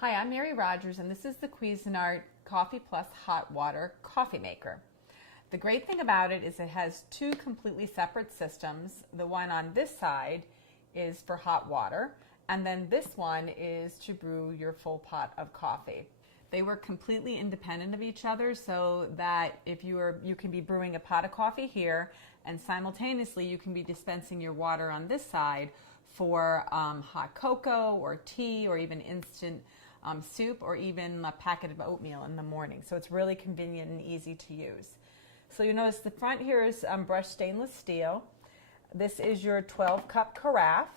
Hi, I'm Mary Rogers, and this is the Cuisinart Coffee Plus Hot Water Coffee Maker. The great thing about it is it has two completely separate systems. The one on this side is for hot water, and then this one is to brew your full pot of coffee. They work completely independent of each other, so that if you can be brewing a pot of coffee here, and simultaneously you can be dispensing your water on this side for hot cocoa or tea or even instant soup or even a packet of oatmeal in the morning. So it's really convenient and easy to use. So you notice the front here is brushed stainless steel. This is your 12-cup carafe.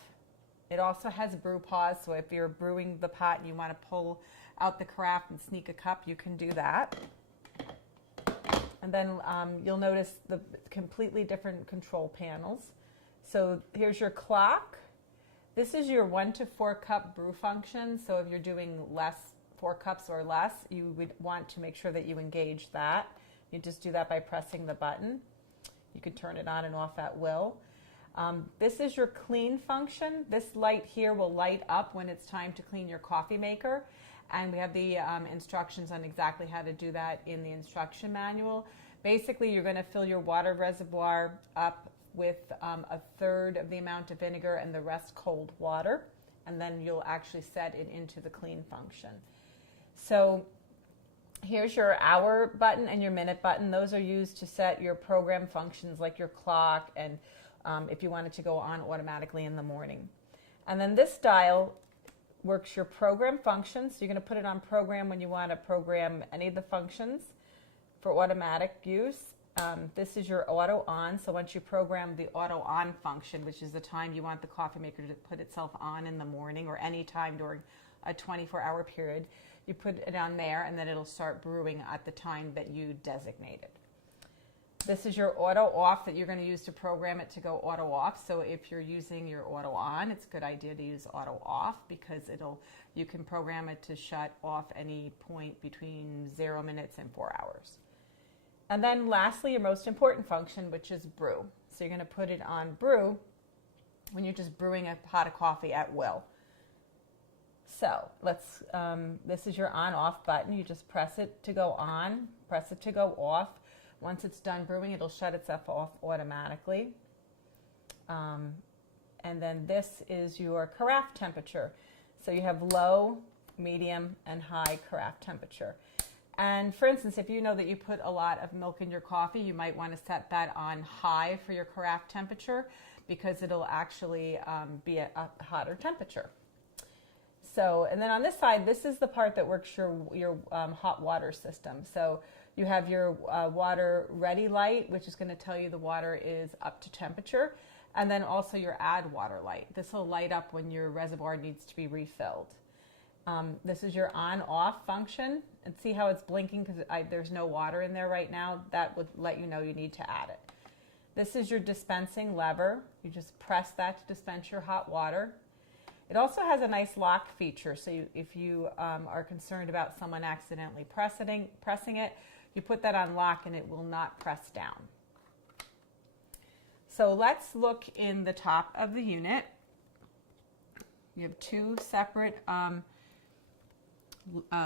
It also has brew pause, so if you're brewing the pot and you want to pull out the carafe and sneak a cup, you can do that. And then you'll notice the completely different control panels. So here's your clock. This is your 1 to 4 cup brew function. So if you're doing 4 cups or less, you would want to make sure that you engage that. You just do that by pressing the button. You can turn it on and off at will. This is your clean function. This light here will light up when it's time to clean your coffee maker. And we have the instructions on exactly how to do that in the instruction manual. Basically, you're going to fill your water reservoir up with 1/3 of the amount of vinegar and the rest cold water, and then you'll actually set it into the clean function. So here's your hour button and your minute button. Those are used to set your program functions like your clock and if you want it to go on automatically in the morning. And then this dial works your program functions. So you're going to put it on program when you want to program any of the functions for automatic use. This is your auto on, so once you program the auto on function, which is the time you want the coffee maker to put itself on in the morning or any time during a 24-hour period, you put it on there and then it'll start brewing at the time that you designated. This is your auto off that you're going to use to program it to go auto off. So if you're using your auto on, it's a good idea to use auto off because you can program it to shut off any point between 0 minutes and 4 hours. And then lastly, your most important function, which is brew. So you're going to put it on brew when you're just brewing a pot of coffee at will. So this is your on-off button. You just press it to go on, press it to go off. Once it's done brewing, it'll shut itself off automatically. And then this is your carafe temperature. So you have low, medium, and high carafe temperature. And for instance, if you know that you put a lot of milk in your coffee, you might want to set that on high for your carafe temperature because it'll actually be a hotter temperature. So, and then on this side, this is the part that works your hot water system. So you have your water ready light, which is going to tell you the water is up to temperature. And then also your add water light. This will light up when your reservoir needs to be refilled. This is your on-off function, and see how it's blinking because there's no water in there right now. That would let you know you need to add it. This is your dispensing lever. You just press that to dispense your hot water. It also has a nice lock feature, so if you are concerned about someone accidentally pressing it, you put that on lock and it will not press down. So let's look in the top of the unit. You have two separate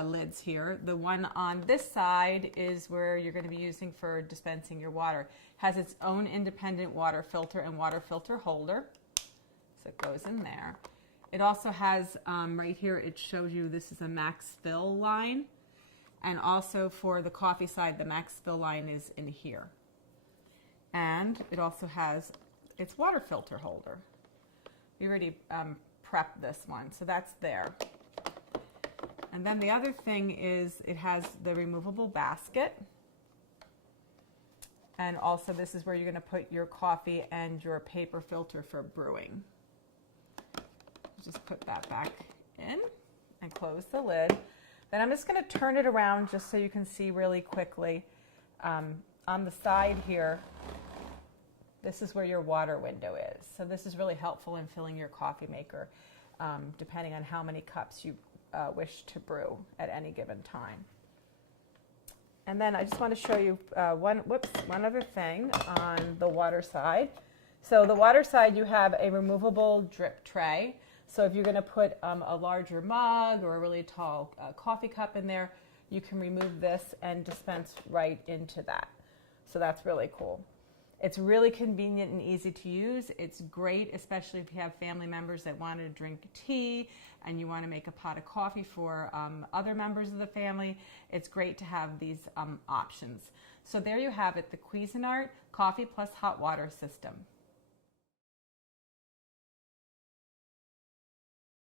lids here. The one on this side is where you're going to be using for dispensing your water. It has its own independent water filter and water filter holder, so it goes in there. It also has right here, it shows you this is a max fill line, and also for the coffee side the max fill line is in here. And it also has its water filter holder. We already prepped this one, so that's there. And then the other thing is it has the removable basket. And also this is where you're going to put your coffee and your paper filter for brewing. Just put that back in and close the lid. Then I'm just going to turn it around just so you can see really quickly. On the side here, this is where your water window is. So this is really helpful in filling your coffee maker, depending on how many cups you wish to brew at any given time. And then I just want to show you one other thing on the water side. So the water side, you have a removable drip tray. So if you're going to put a larger mug or a really tall coffee cup in there, you can remove this and dispense right into that. So that's really cool. It's really convenient and easy to use. It's great, especially if you have family members that want to drink tea and you want to make a pot of coffee for other members of the family. It's great to have these options. So there you have it, the Cuisinart Coffee Plus Hot Water System.